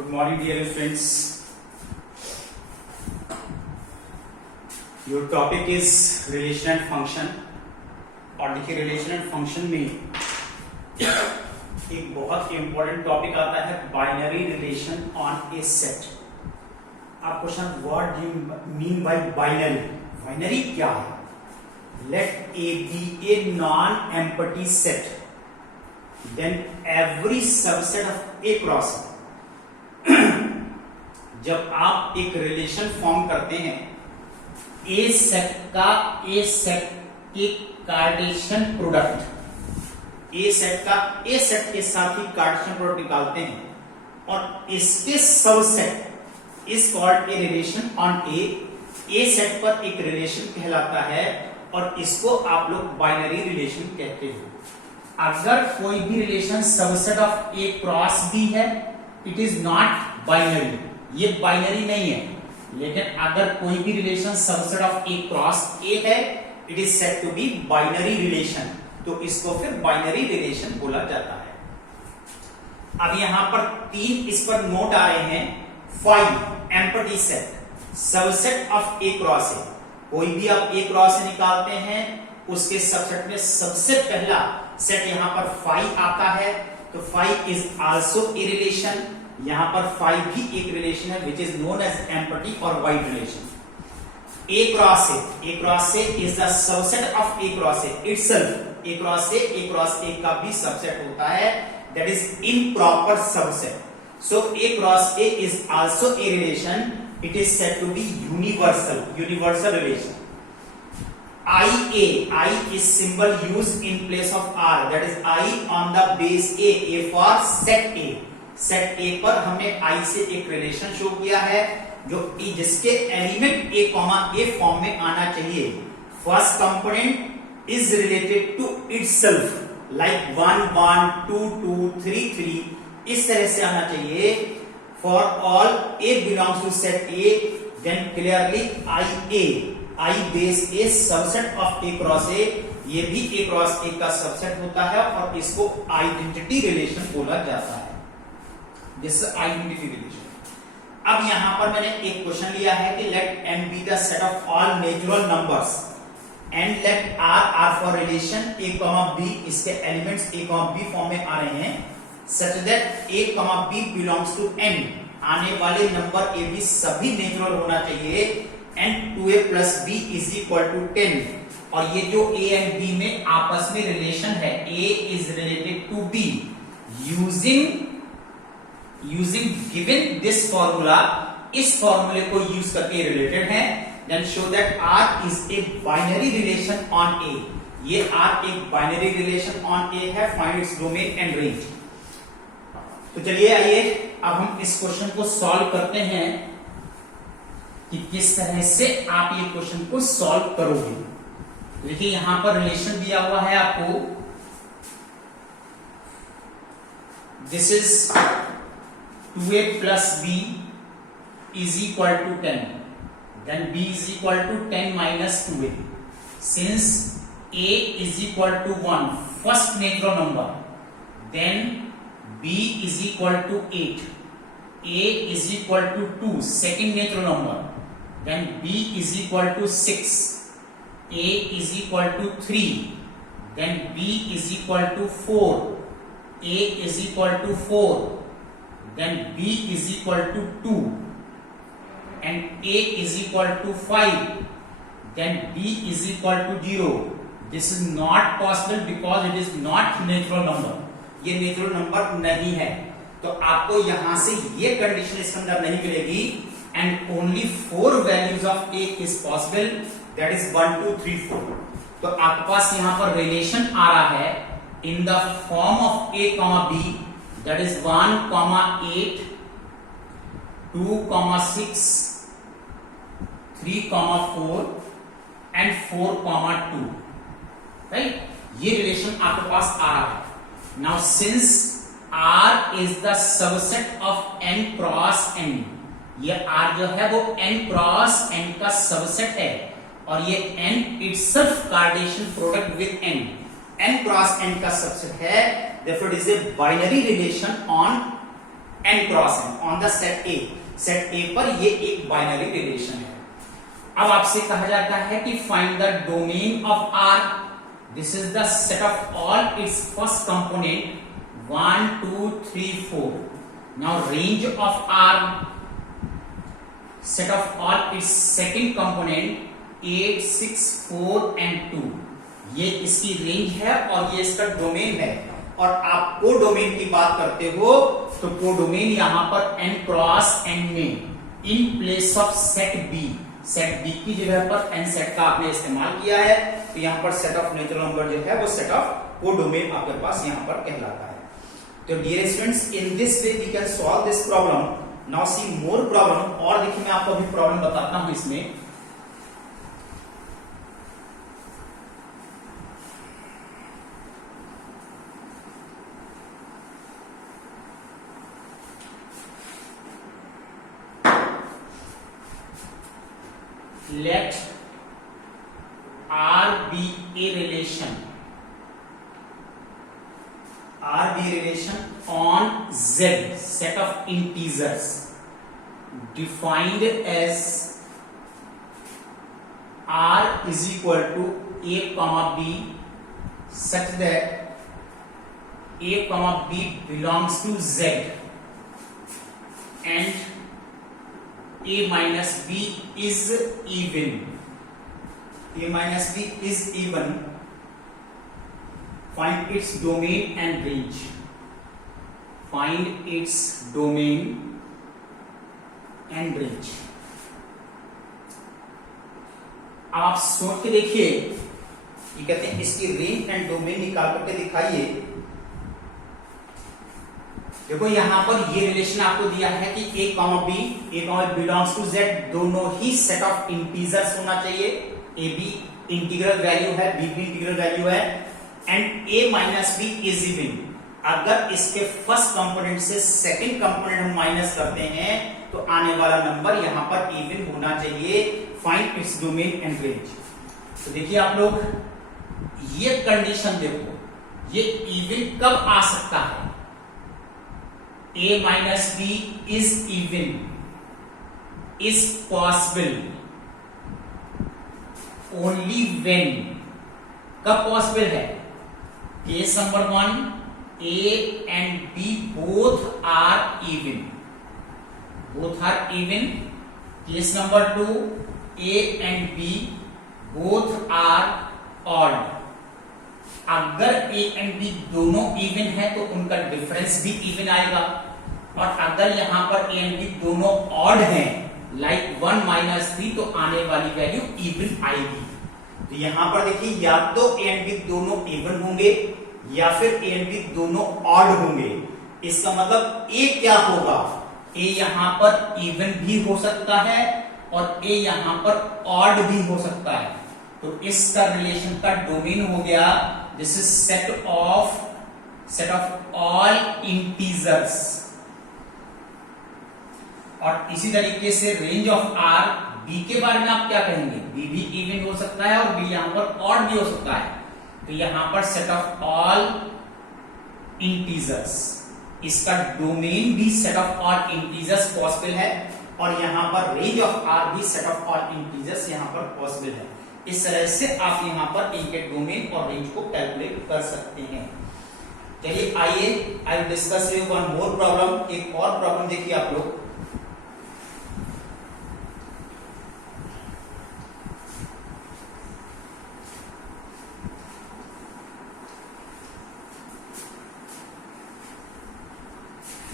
Good morning dear students. Your topic is relation and function. और देखिए relation and function में एक बहुत ही इंपॉर्टेंट टॉपिक आता है binary relation on a set. आप question what do you mean by binary? Binary क्या है? Let A be a non empty set, then every subset of A cross. जब आप एक रिलेशन फॉर्म करते हैं ए सेट का ए सेट के कार्टेशियन प्रोडक्ट, ए सेट का ए सेट के साथ ही कार्टेशियन प्रोडक्ट निकालते हैं और इसके subset is called a relation on a set पर एक रिलेशन कहलाता है और इसको आप लोग बाइनरी रिलेशन कहते हैं। अगर कोई भी relation subset of A cross B है, इट इज नॉट बाइनरी, ये बाइनरी नहीं है। लेकिन अगर कोई भी relation subset of A cross A है, it is said to be binary relation, तो इसको फिर बाइनरी रिलेशन बोला जाता है। अब यहां पर तीन इस पर नोट आ रहे हैं। 5 empty set, subset of A cross ए। कोई भी आप ए क्रॉस ए निकालते हैं, उसके सबसेट में सबसे पहला सेट यहां पर 5 आता है, तो 5 इज आल्सो ए रिलेशन। यहां पर 5 भी एक रिलेशन है which is known as empty और wide relation. A cross A is the subset of A cross A itself. A cross A का भी सबसेट होता है, that is improper subset. So A cross A is also a relation, it is said to be universal relation. I is symbol used in place of R, that is I on the base A for set A। Set ए पर हमने I से एक relation show किया है जो जिसके element A, A form में आना चाहिए। First component is related to itself, like 1 1 2 2 3 3, इस तरह से आना चाहिए। For all A belongs to set A, then clearly I base A subset of A cross A, ये भी A क्रॉस A का सबसेट होता है और इसको आइडेंटिटी रिलेशन बोला जाता है। This identity relation. अब यहां पर मैंने एक क्वेश्चन लिया है कि let n be the set of all natural numbers and let r for relation a, b, इसके एलिमेंट्स a, b फॉर्म में आ रहे हैं, such that a, b belongs to n। आने वाले नंबर a, b सभी नेचुरल होना चाहिए and 2a plus b is equal to 10। और ये जो a एंड b में आपस में रिलेशन है, a is related to b using given this formula, इस फॉर्मूले को यूज करके रिलेटेड है, then show that R is a binary relation on A। ये R एक बाइनरी रिलेशन ऑन A है, find its domain and range। तो चलिए आइए अब हम इस क्वेश्चन को सॉल्व करते हैं कि किस तरह से आप ये क्वेश्चन को सॉल्व करोगे। देखिए यहां पर रिलेशन दिया हुआ है आपको, this is 2a plus b is equal to 10, then b is equal to 10 minus 2a। Since a is equal to 1, first natural number, then b is equal to 8, a is equal to 2, second natural number, then b is equal to 6, a is equal to 3, then b is equal to 4, a is equal to 4, then b is equal to 2 and a is equal to 5, then b is equal to 0। This is not possible because it is not natural number, ये natural number नहीं है, तो आपको यहां से ये condition इसके अंदर नहीं मिलेगी। And only 4 values of a is possible, that is 1 2 3 4। तो आपके पास यहां पर रिलेशन आ रहा है in the form of a, b, that is 1, 8, 2, 6, 3, 4 and 4, 2, right? ये रिलेशन आपके पास आ रहा है। Now since R is the subset of n cross n, ये R जो है वो n क्रॉस n का सबसेट है और ये n itself Cartesian product with n cross n का सबसेट है, therefore it is a binary relation on n cross n on the set A. Set ए पर ये एक बाइनरी रिलेशन है। अब आपसे कहा जाता है कि find the domain of R. This is the set of all its first component 1 2 3 4। Now range of R, set of all its second component 8 6 4 and 2। ये इसकी रेंज है और ये इसका डोमेन है। और आप कोडोमेन की बात करते हो तो कोडोमेन यहां पर n क्रॉस n में in place of set B, set B की जगह पर n सेट का आपने इस्तेमाल किया है, तो यहां पर सेट ऑफ नेचुरल नंबर जो है वो सेट ऑफ कोडोमेन आपके पास यहां पर कहलाता है। तो dear students, in this way we can solve this problem. Now see more problem. और देखिए मैं आपको अभी प्रॉब्लम बताता हूं इसमें। Let R be a relation, R be a relation on Z, set of integers defined as R is equal to a comma b, such that a comma b belongs to Z and a minus b is even, a minus b is even, find its domain and range, find its domain and range। अब आप सोच के देखिए कि कहते हैं इसकी range and domain निकाल करके दिखाइए। देखो यहां पर ये रिलेशन आपको दिया है कि a comma b belongs to z, दोनों ही सेट ऑफ इंटीजर्स होना चाहिए। a b इंटीग्रल वैल्यू है, b भी इंटीग्रल वैल्यू है, and a minus b is even. अगर इसके फर्स्ट कंपोनेंट से सेकंड कंपोनेंट हम माइनस करते हैं तो आने वाला नंबर यहां पर इवन होना चाहिए। Find its domain and range. तो देखिए आप लोग ये कंडीशन देखो, ये इवन कब आ सकता है? a minus b is even, is possible only when, कब पॉसिबल है? Case number 1 a and b both are even, both are even। Case number 2 a and b both are odd। अगर a and b दोनों even है तो उनका difference भी even आएगा, और अगर यहां पर a and b दोनों ऑड हैं लाइक 1 माइनस 3 तो आने वाली वैल्यू इवन आएगी। तो यहां पर देखिए या तो a and b दोनों इवन होंगे या फिर a and b दोनों ऑड होंगे। इसका मतलब a क्या होगा? a यहां पर इवन भी हो सकता है और a यहां पर ऑड भी हो सकता है। तो इसका रिलेशन का डोमेन हो गया, this is set of all integers. और इसी तरीके से रेंज ऑफ आर, बी के बारे में आप क्या कहेंगे? बी भी इवन हो सकता है और बी यहां पर ऑड भी हो सकता है। तो यहां पर सेट ऑफ ऑल इंटीजर्स, इसका डोमेन भी set of all integers possible है, और यहां पर रेंज ऑफ आर भी सेट ऑफ ऑल इंटीजर्स यहां पर पॉसिबल है। इस तरह से आप यहां पर इनके डोमेन और रेंज को कैलकुलेट कर सकते हैं। चलिए आइए I will discuss with one more problem. एक और प्रॉब्लम देखिए आप लोग।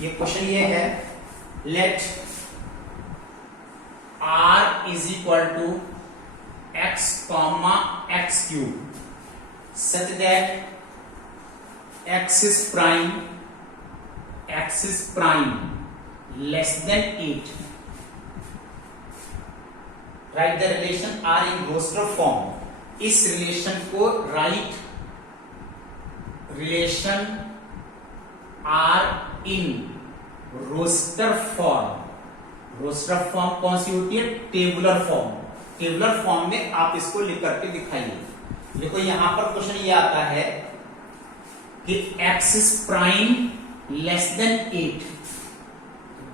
ये क्वेश्चन ये है, let r is equal to x comma x cube such that x is prime less than 8। Write the relation r in roster form. इस रिलेशन को write relation r in roster form. Roster form कौन सी होती है? Tabular form. Tabular form में आप इसको लिख करके दिखाइए। देखो यहां पर क्वेश्चन ये आता है कि x is prime less than 8।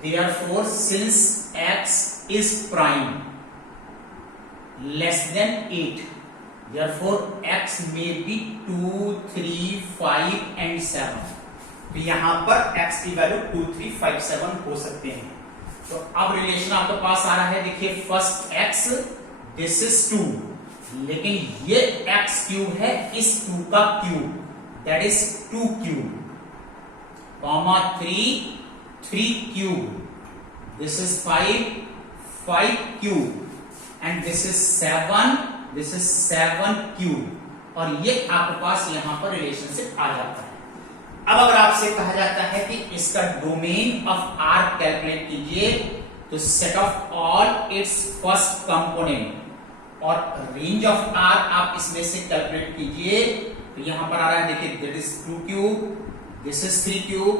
therefore since x is prime less than 8, therefore x may be 2, 3, 5 and 7. तो यहां पर x की वैल्यू 2, 3, 5, 7 हो सकते हैं। तो अब रिलेशन आपके पास आ रहा है, देखिए फर्स्ट x, दिस इज 2, लेकिन ये x क्यूब है, इस 2 का cube, that is 2 cube, comma 3, 3 cube, this is 5, 5 cube and this is 7, this is 7 cube। और ये आपके पास यहां पर रिलेशनशिप आ जाता है। अब अगर आपसे कहा जाता है कि इसका डोमेन ऑफ आर कैलकुलेट कीजिए, तो set of all its first component और रेंज ऑफ आर आप इसमें से कैलकुलेट कीजिए। तो यहां पर आ रहा है, देखिए that is 2 cube, this is 3 cube,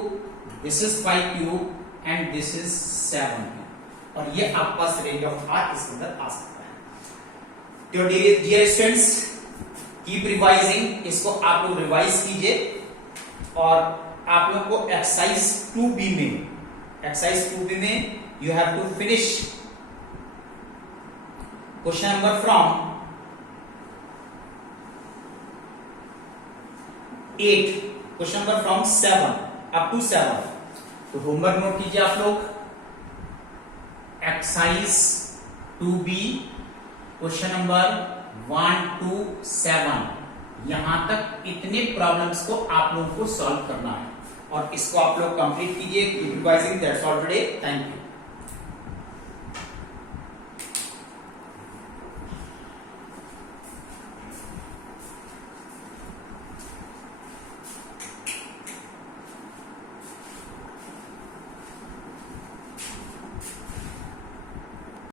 this is 5 cube and this is 7 cube. और ये आपके पास रेंज ऑफ आर इसके अंदर आ सकता है। तो डियर स्टूडेंट्स, कीप रिवाइजिंग, इसको आप लोग रिवाइज कीजिए और आप लोग को एक्सरसाइज 2B में you have to finish question number from 8, question number from 7 up to 7। तो होमवर्क नोट कीजिए आप लोग, exercise 2B question number 1 to 7, यहां तक इतने प्रॉब्लम्स को आप लोगों को सॉल्व करना है और इसको आप लोग कंप्लीट कीजिए। Keep revising, that's all today, thank you.